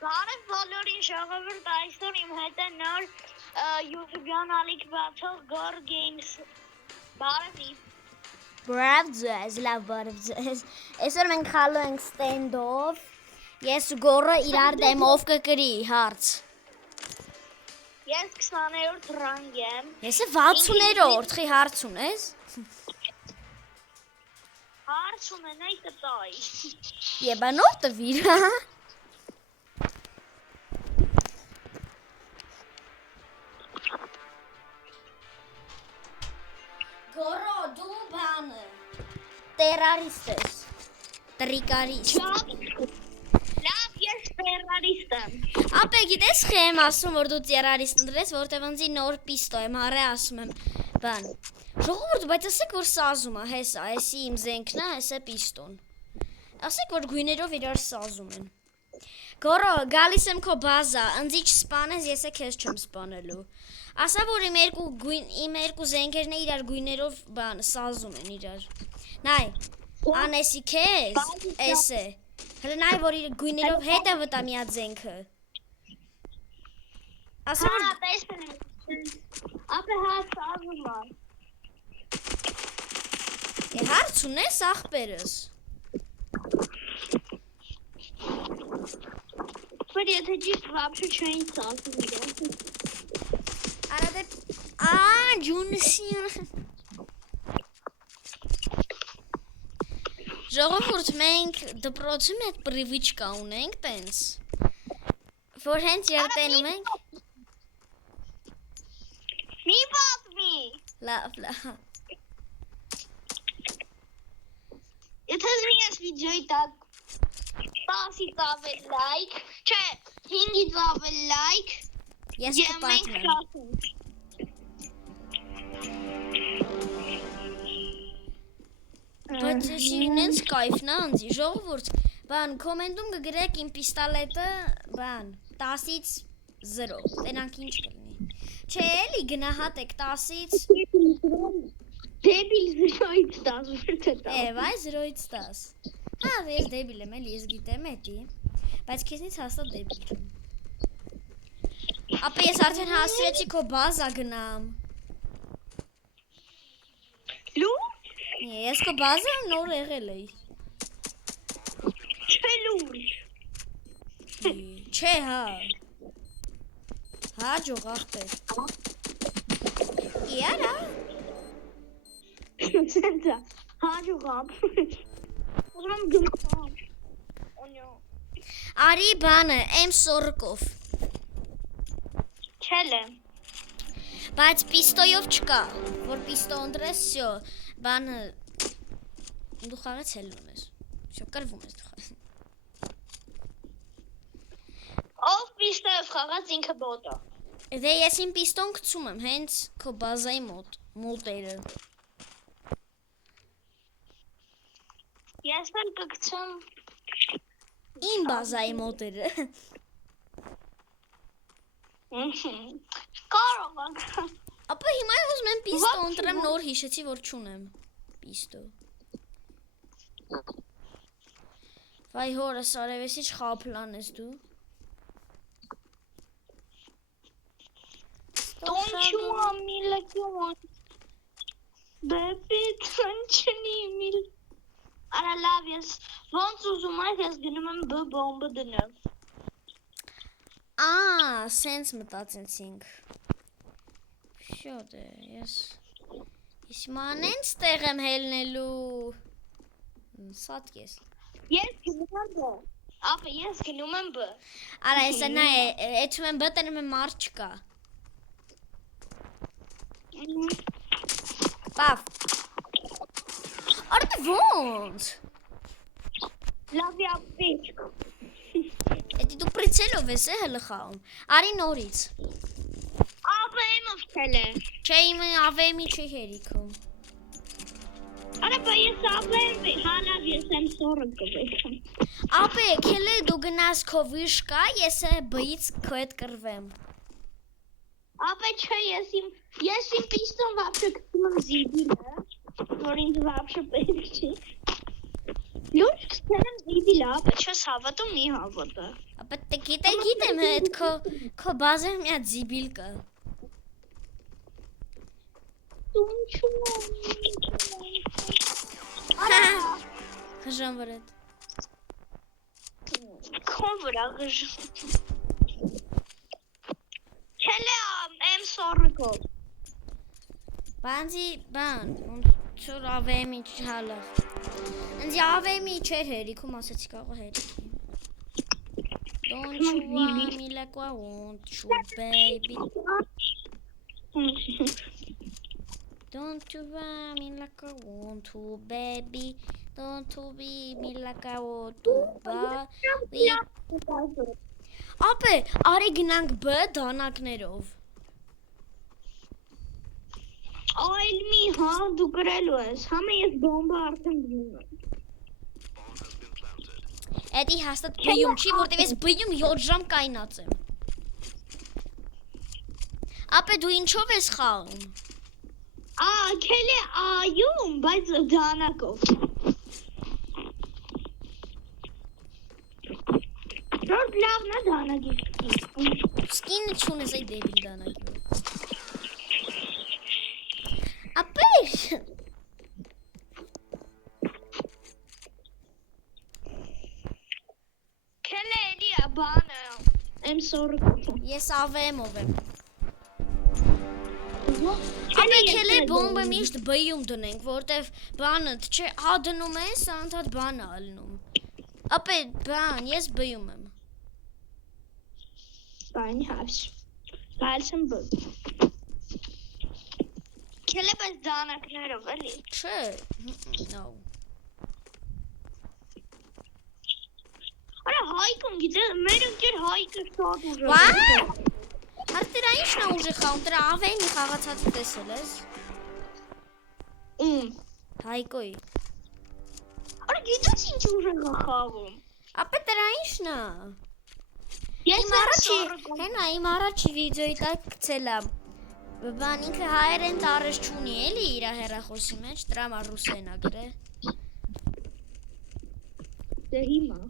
Բարև բոլորին ժողովուրդ, այսօր իմ հետ է նոր YouTube-յան ալիք բացող Gor Games։ Բարև ձեզ, լավ բարև ձեզ։ Այսօր մենք խաղալու ենք stand-off։ Ես ու Գորը իրար դեմ ով կկրի հարց։ Ես 20-րդ ռանգ եմ։ Ես 60-րդ, խի հարց ունես։ Հարց ունենայի կտայի։ Եբանով տվիր, հա։ Գորո, դու բանը, տերարիստ ես, տրիկարիստ։ Լավ, ես տերարիստ եմ։ Ապե գիտես խի եմ ասում, որ դու տերարիստ ընդրես, որտև ընձի նոր պիստո եմ, հարե ասում եմ, բան։ Ժողովուրդ, բայց ասեք, որ սազում է, հեսա, հեսի իմ զենքն է, հեսա պիստոն։ Ասեք, որ գույներով իրար սազում են։ Գորո, գալիս եմ քո բազա, ընձի չսպանես, ես է քեզ չեմ սպանելու։ Ասա, որ իմ երկու զենքերն է իրար գույներով բան, սազում են իրար։ Նայ, անեսի քեզ, էս է։ Հլը նայ, որ իր գույներով հետ է վտա մի հատ զենքը։ Ասա, որ Ապե հա սազում է։ հարց ունես ախպերս։ Որ եթե ճիշտ վապշը չէին սազում իրան։ Արա դե, ջունսին։ Ժողովուրդ, մենք դպրոցում այդ պրիվիչկա ունենք տենց, որ հենց երտենում ենք։ Մի պատմի։ Լավ, լավ։ Եթե ես վիդեոյի տակ 10-ից ավել լայք, չէ, 5-ից ավել լայք, Ես կպատմեմ։ Բայց եսի ինենց կայֆն անձի, ժողովուրդ, բան, կոմենտում կգրեք իմ պիստալետը, բան, 10-ից 0, տենանք ինչ կլնի։ Չէ, էլի գնահատեք 10-ից, դեբիլ 0-ից 10, վրդը տա։ վայ 0-ից 10։ Հա, ես դեբիլ եմ էլի, ես գիտեմ էտի, բայց քեզնից հաստատ դեբիլ չեմ։ Ապե ես արդեն հասրեցի քո բազա գնամ։ Լուրջ։ Ես քո բազա նոր եղել էի։ Չէ լուրջ։ Չէ, հա։ Հա, ջող ախպեր։ Իարա։ Սենտա, հա ջողապ։ Ուզում եմ գնամ։ Օնյո։ Արի բանը, եմ սորկով։ Չել եմ։ Բայց պիստոյով չկա, որ պիստո ընդրես, սյո, բանը, դու խաղեց հել ունես, սյո, կրվում ես դու խաղեց։ Ով պիստոյով խաղաց ինքը բոտը։ Դե ես իմ պիստոն կցում եմ, հենց քո բազայի մոտերը։ Ես էլ կգցեմ Իմ բազայի մոտերը։ Կարող ակ։ Ապա հիմա ուզում եմ պիստո ընտրեմ, նոր հիշեցի, որ չունեմ պիստո։ Վայ հորս արևեսի չխապլան ես դու։ Տոնչու ամիլը կյոն։ Բեպի տոնչնի միլ։ Արա լավ ես, ոնց ուզում այս ես գնում եմ բոմբը դնեմ։ Սենց մտածեցինք։ Շոտ է, ես մանենց տեղ եմ հելնելու։ Սատ ես։ Ես գնում եմ բը։ Ապը ես գնում եմ բը։ Արա եսա նա է, էթում եմ բը տնում եմ մարդ չկա։ Պավ։ Արա դե ոնց։ Լավի ապիչք։ Էդի դու պրիցելով ես է հլը խաղում։ Արի նորից։ Ապը եմով չել է։ Չէ իմը ավեմի չի հերիքում։ Արա բա ես ապեմ, հալավ ես եմ սորը կվեքեմ։ Ապե, քելե դու գնաս քո վիշկա, ես է բից քո հետ կրվեմ։ Ապե չէ, ես իմ պիստոն վապշը կտում եմ զիդիլը, որ ինձ վապշը պետք չի։ Լուրջ կսենեմ դիդիլ ապը, չես հավատում մի հավատը։ Ապա գիտեմ հետ քո բազը մի հատ զիբիլ կա։ Խժան վրա։ Քո վրա գժ։ Քելե եմ սորիկով։ Բանձի բան, չոր ավեմի չհալավ։ Ինձ ավեմի չեր հերիքում ասեցի կարող հերիքի։ Don't you want me like I want you, baby. Don't you want me like I want to, baby. Don't you be me like I want to, baby. Ապե, արի գնանք B դանակներով։ Այլ մի հա դու գրելու ես, համը ես բոմբը արդեն գնում եմ։ Էդի հաստատ բյում չի, որտև ես բյում 7 ժամ կայնած եմ։ Ապե դու ինչով ես խաղում։ Քելե այում, բայց դանակով։ Դորդ լավն է դանակի Սկինը չունես այ դեբիլ դանակի։ Ապե Քելե էլի է բանը, եմ սորիկով։ ես ավեմով եմ։ Ապե քելե բոմբը միշտ բյում դնենք, որտև բանը չէ, հա դնում ես, անդադ բանը ալնում։ Ապե բան, ես բյում եմ։ Բան հավս։ Բայց եմ բը։ Քելե բայց դանակներով էլի։ Չէ, no։ Արա հայկում գիտե, մեր ընկեր հայկը շատ ուժը։ Հարց դրա ինչն է ուժի խաղում, դրա ավեմի խաղացածը տեսել ես։ Ում։ Հայկոյի։ Արա գիտես ինչ ուժը խաղում։ Ապե դրա ինչն է։ Ես Հենա իմ առաջի վիդեոյի տակ գցել եմ։ Բան ինքը հայերեն տառես չունի էլի իր հեռախոսի մեջ, դրա համար ռուսերեն ա գրել։ Դե հիմա։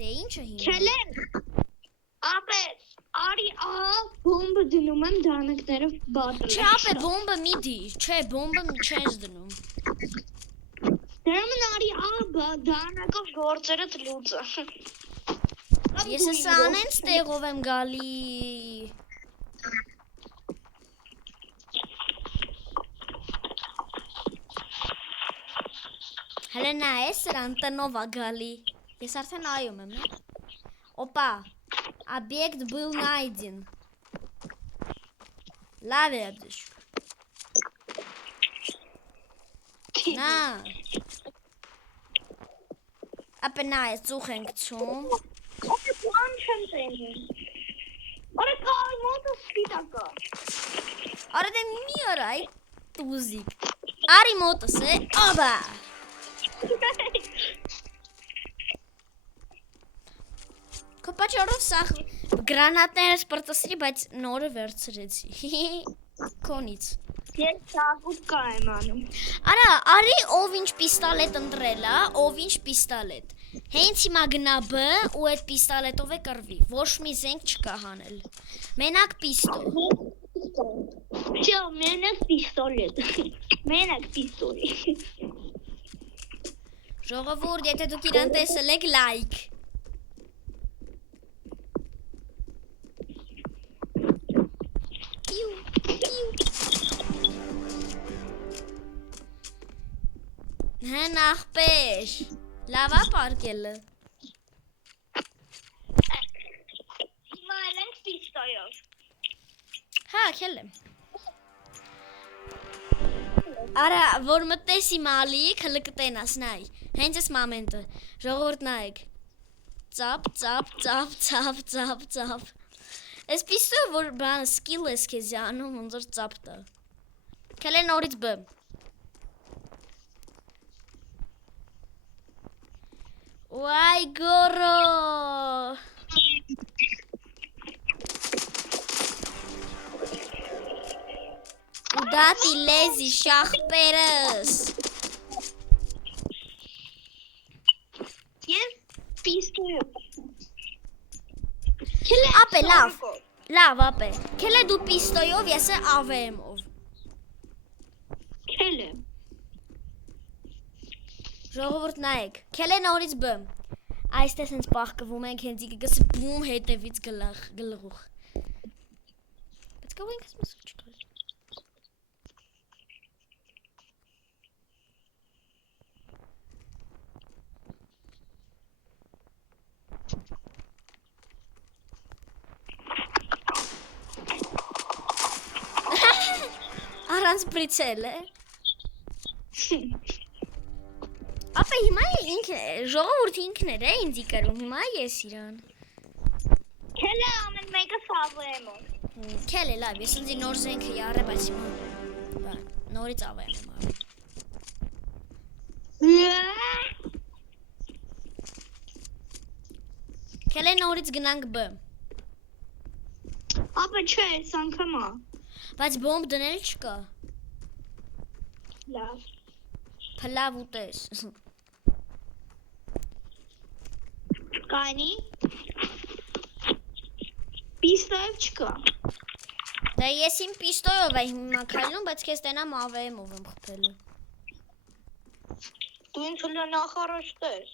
Դե ինչը հիմա։ Քելե։ Ապե արի բոմբը դնում եմ դանակներով բատել։ Չէ, ապե բոմբը մի դիր, չէ, բոմբը չես դնում։ Դերմն արի դանակով գործերը լուծը։ Ես հեսա անենց տեղով եմ գալի։ Հələ նա է սրան տնով ա գալի։ Ես արդեն այում եմ, Օպա, объект был найден։ Լավ է ադիշ։ Նա։ Ապե նա է ծուխ ենք ծում։ Օկե, պլան չեմ տենում։ Արա կար մոտը սպիտակա։ Արա դե մի արա այ տուզիկ։ Արի մոտս է, աբա։ Քո պատճառով սախ գրանատները սպրտասրի, բայց նորը վերցրեցի։ Քոնից։ Ես սաղուկա եմ անում։ Արա, արի ով ինչ պիստոլետ ընտրել է, ով ինչ պիստոլետ։ Հենց հիմա գնա B ու այդ պիստոլետով է կռվի։ Ոչ մի զենք չկա հանել։ Մենակ պիստոլ։ Չէ, մենակ պիստոլետ։ Մենակ պիստոլետ։ Ժողովուրդ, եթե դուք իրան տեսել եք, լայք։ Հեն ախպեր, լավա պարկելը։ Հիմա ենք պիստոյով։ Հա, քել եմ։ Արա, որ մտես իմ ալիք, հլը կտենաս, նայ։ Հենց ես մամենտը, ժողորդ նայք։ Ծապ, ծապ, ծապ, ծապ, ծապ, ծապ։ Ես պիստոյ, որ բան սկիլ ես կեզ անում, ոնձոր ծապ տա։ Քել է նորից B։ Վայ գորո։ Ուդատի լեզի շախպերս։ պիստոյը։ Ապե լավ ապե։ Քելե դու պիստոյով, ես է AVM-ով։ Քելը։ Ժողովուրդ նայեք, քելե նորից B։ Այստեղ հենց պահկվում ենք, հենց իգս բում հետևից գլխուխ։ Բայց գովենք ես մասը չկար։ Առանց պրիցել է։ Ապա հիմա ինքն է, ժողովուրդ ինքն էր է ինձի կրում, հիմա ես իրան։ Քելը ամեն մեկը AVM-ով։ Քել է լավ, ես ինձի նոր զենքը յարը, բայց հիմա նորից AVM եմ արել։ Քել է նորից գնանք B։ Ապա չէ, այս անգամա։ Բայց բոմբ դնել չկա։ Լավ։ Փլավ ուտես։ Կանի։ Պիստոյով չկա։ Դա ես իմ պիստոյով եմ հիմա քայլում, բայց քեզ տենամ AVM-ով եմ խփելու։ Դու ինձ հլը նախարաշ տես,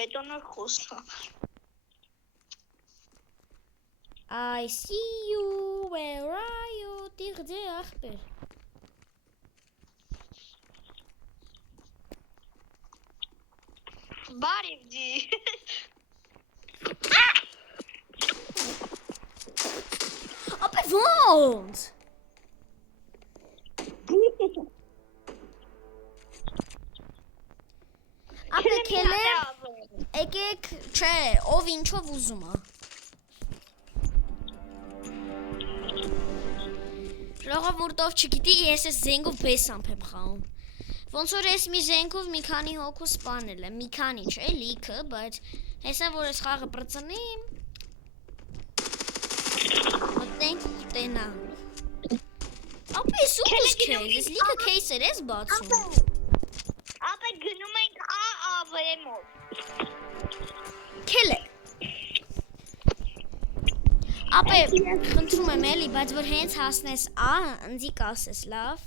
հետո նոր խոսա։ I see you, where are you, դիղձե ախպեր։ Բարև ջի։ Ապե ոնց։ Ապե քելը եկեք, չէ, ով ինչով ուզում է։ Ժողովուրդով չգիտի, ես ես զենգով բեսամփ եմ խաղում։ Ոնց որ ես մի զենգով մի քանի հոգու սպանել եմ, մի քանի չէ, լիքը, բայց հեսա որ ես խաղը պրծնեմ, մտնենք ուտենա։ Ապա ես ուտս քեզ, ես լիքը քեյսեր ես բացում։ Ապա գնում ենք AVM-ով։ Քել է։ Ապե, խնդրում եմ էլի, բայց որ հենց հասնես A, ընձի կասես, լավ։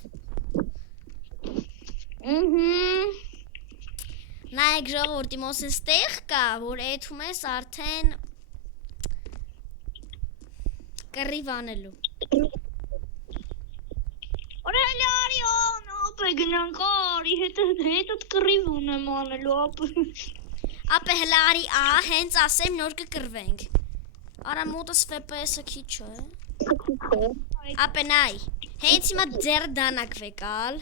Նայեք ժողովուրդ, իմ ոսես տեղ կա, որ էթում ես արդեն կռիվ անելու։ Օրելի արի ապա գնանք արի, հետդ կռիվ ունեմ անելու ապա։ Ապե հլա արի A, հենց ասեմ նոր կկրվենք։ Արա մոտս FPS-ը քիչ է։ Ապե նայ, հենց հիմա ձեր դանակվեք ալ։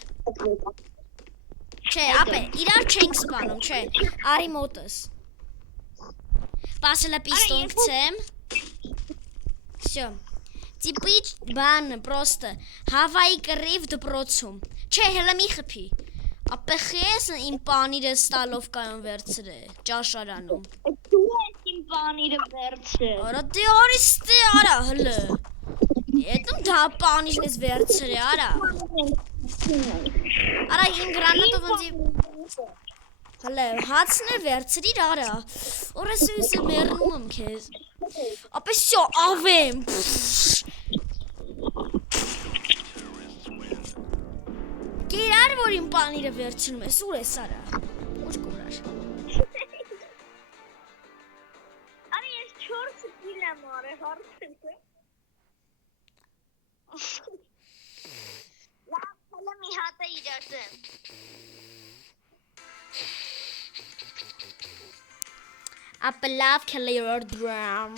Չէ, ապե, իրար չենք սպանում, չէ, արի մոտս։ Պասելա պիստոն կցեմ։ Всё։ Տիպի բան, պրոստը, հավայի կռիվ դպրոցում։ Չէ, հելը մի խփի։ Ապե խես իմ պանիրը ստալովկայում վերցրե, ճաշարանում։ Դու ես իմ պանիրը վերցրել։ Արա դե արի ստե արա հլը։ Ետում դա պանիրն ես վերցրե արա։ Արա իմ գրանատով ընձի։ Հլը, հացն է վերցրիր արա։ Օրես ես մեռնում եմ քեզ։ Ապե всё, ավեմ։ Գերար որ իմ պանիրը վերցնում ես, ուր ես արա։ Ոչ կորար։ Արի ես 4 կիլ եմ արել, հարցրեք։ Լավ, հələ մի հատ է իրացեմ։ Ապե լավ քելեր դրամ։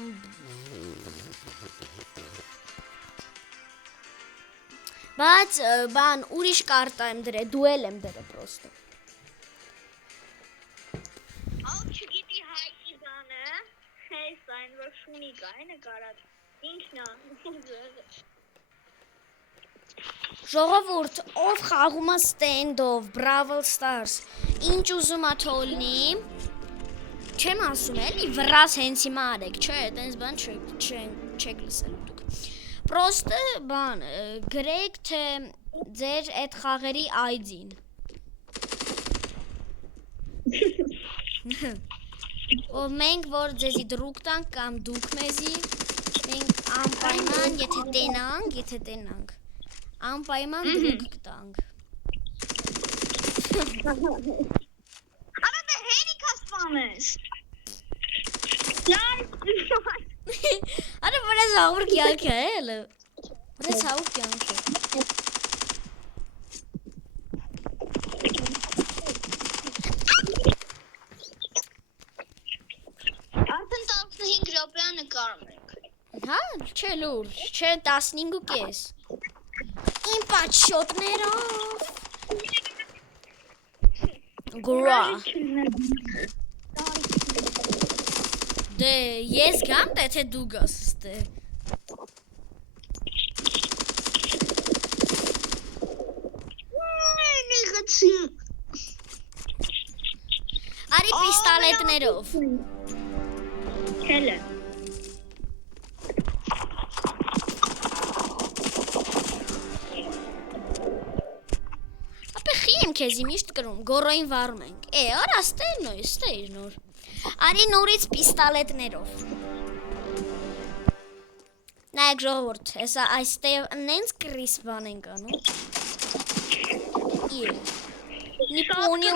Բայց բան ուրիշ կարտա եմ դրել, դուել եմ դրել պրոստը։ Ով չգիտի հայկի բանը, հես այն որ շունի կա, այնը կարած, ինքն է։ Ժողովուրդ, ով խաղում է Stand-ով, Brawl Stars, ինչ ուզում է թողնի, չեմ ասում էլի, վրաս հենց հիմա արեք, չէ, տենց բան չեք լսելու դուք։ Պրոստը բան, գրեք թե ձեր այդ խաղերի ID-ն։ Ով մենք որ ձեզի դրուկ տանք կամ դուք մեզի մենք անպայման եթե տենանք անպայման դրուկ կտանք Արա դե հերիք ասպանես Արա որես հաղուր կյանք է էլը Որես հաղուր կյանք է Արդեն 15 րոպեա նկարում ենք Հա, չէ լուրջ, չէ 15:30 Իմ պատշոտներով Գորա Դե ես գամ թե դու գաս ստե Արի պիստոլետներով Քելը Ապե խի եմ քեզի միշտ կրում, գորոին վարում ենք արա ստեյր նոր Արի նորից պիստոլետներով Նայեք ժողովուրդ, հեսա այստեղ նենց կրիս բան ենք անում Մի պոնիու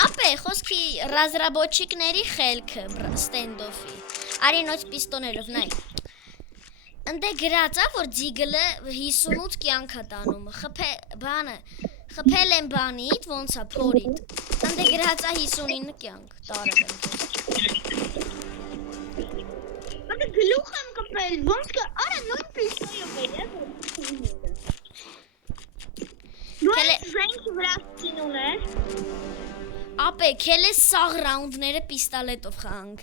Ապե խոսքի ռազրաբոչիկների խելքը ստենդոֆի Արի նոց պիստոներով նայ Ընդե գրածա որ ձիգլը 58 կյանք է տանում Խփել եմ բանիդ ոնց է փորիդ Ընդե գրածա 59 կյանք տարել Ատե գլուխ եմ կպել ոնց կա արա նույն պիստոլով է Դու զենքի վրա սկին ունես Ապե քելես սաղ ռաունդները պիստոլետով խանք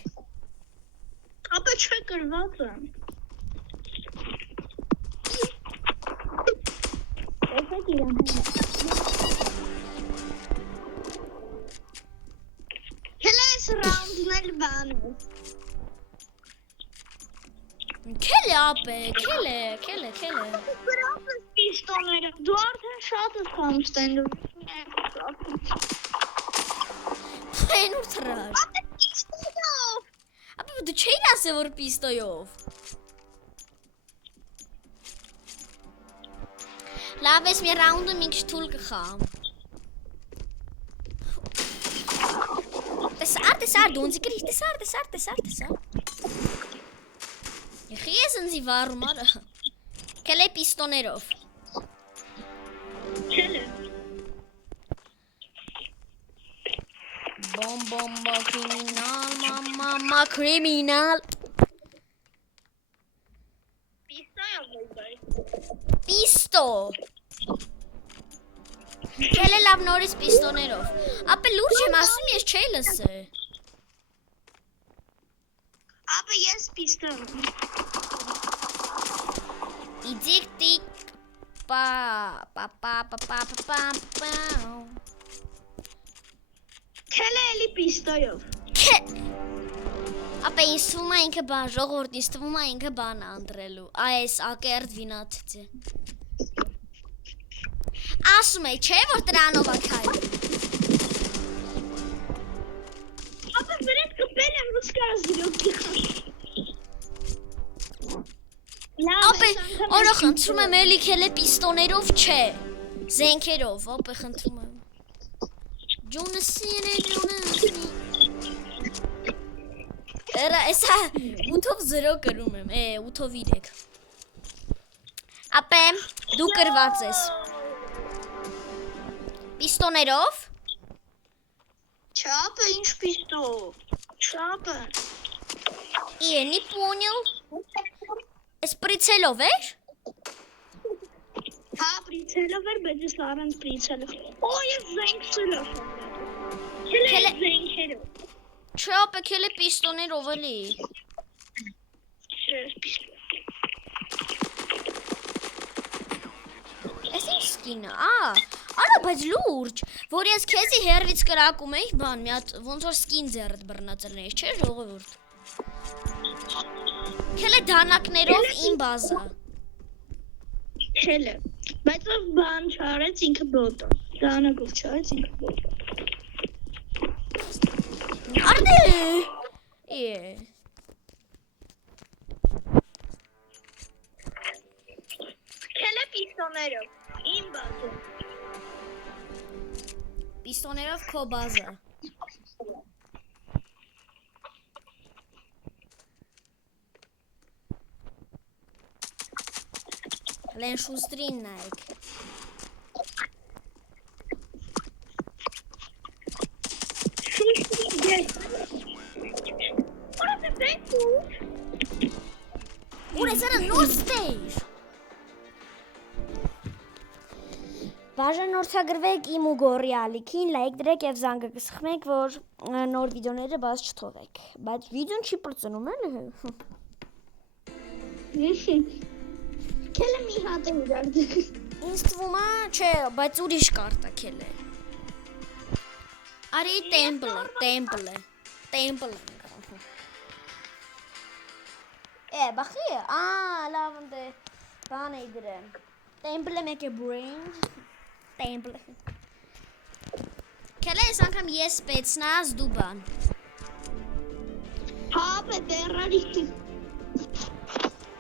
Ապե չէ կրված եմ Քելես ռաունդներ բանը Քելե ապե, քելե Բրապ ես պիստոլները, դու արդեն շատ ես խանում ստենդով Են ուր թրար Ատե պիստոլով Ապե դու չէիր ասե որ պիստոյով Լավ ես մի ռաունդը մի քիչ թուլ կխամ Տեսար դու ինձ գրի տեսար Եղի ես ինձի վարում արա Քելե պիստոներով Քելը Բոմբոմբա կրիմինալ մամա կրիմինալ Պիստոլով է Պիստո Քելե լավ նորից պիստոներով Ապե լուրջ եմ ասում ես չէի լսե Ապե ես պիստոլ Իդիկ տիկ պա Քելը էլի պիստոլով Ապե ինձ թվում է ինքը բան ժողովուրդ ինձ թվում է ինքը բան անդրելու այս ակերտ վինաթիցը Ասում է չէ որ դրանով է քայլում Ապե վրետ կպել եմ ոսկարը զիրոքի Ապե օրա խնդրում եմ էլի քելե պիստոներով չէ Զենքերով ապե խնդրում եմ Ջունսին Էրա էսա 8-ով 0 կրում եմ 8-ով 3 Ապե դու կրված ես Պիստոներով Չապը ինչ պիստոլ Չապը Не понял Էս պրիցելով էր Հա պրիցելով էր բայց ես առանց պրիցելով Օ ես զենք սրով Քելե զենքերով Չէ ապե քելե պիստոներով էլի Չէ պիստոլ Էս ինչ սկինը Արա բայց լուրջ որ ես քեզի հերվից կրակում էի բան մի հատ ոնց որ սկին ձեռդ բռնածրն էի չէ ժողովուրդ Քելե դանակներով իմ բազա Չելը։ Բայց ով բան չարեց ինքը բոտը։ Դանակով չարեց ինքը բոտը։ Արդե։ Չելը պիստոներով։ Իմ բազը։ Պիստոներով քո բազը։ Հլեն շուստրին նայք։ Ուր ես արա նոր ստեյր։ Բաժանորդագրվեք իմ ու գորի ալիքին, լայք դրեք և զանգը կսխմեք, որ նոր վիդեոները բաց չթողեք։ Բայց վիդեոն չի պրծնում էլի։ Քելը մի հատ է իրար դեք։ Ինձ թվում է, չէ, բայց ուրիշ կարտա քելը։ Արի տեմպլ է։ Բախի, լավ ընդ բան է դրեմ։ Տեմպլ է մեկ է brain։ Տեմպլ։ Քելը ես անգամ ես սպեցնազ դու բան։ Հա, պետերարի։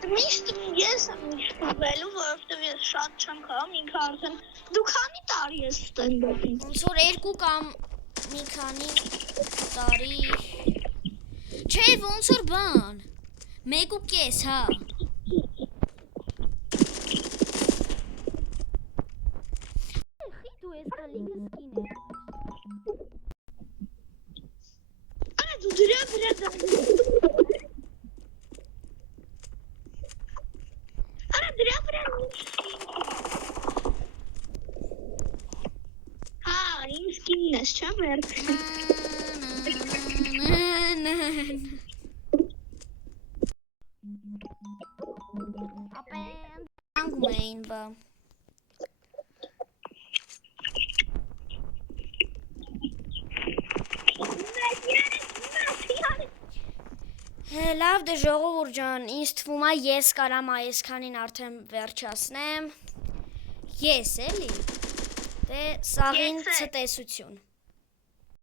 Միշտ ես եմ միշտվելու, որովհետև ես շատ չեմ խաղում, ինքը արդեն դու քանի տարի ես ստենդափին։ Ոնց որ 2 կամ մի քանի տարի։ Չէ, ոնց որ բան։ 1.5, հա։ Դու ես գալի կսկին է։ Արա դու դրա Հա, իմ սկինն ես, չա մերկ։ Ապեն անգում էին բա։ Լավ դե ժողովուրդ ջան, ինձ թվում է ես կարամ այսքանին արդեն վերջացնեմ։ Ես էլի։ Դե սաղին ցտեսություն։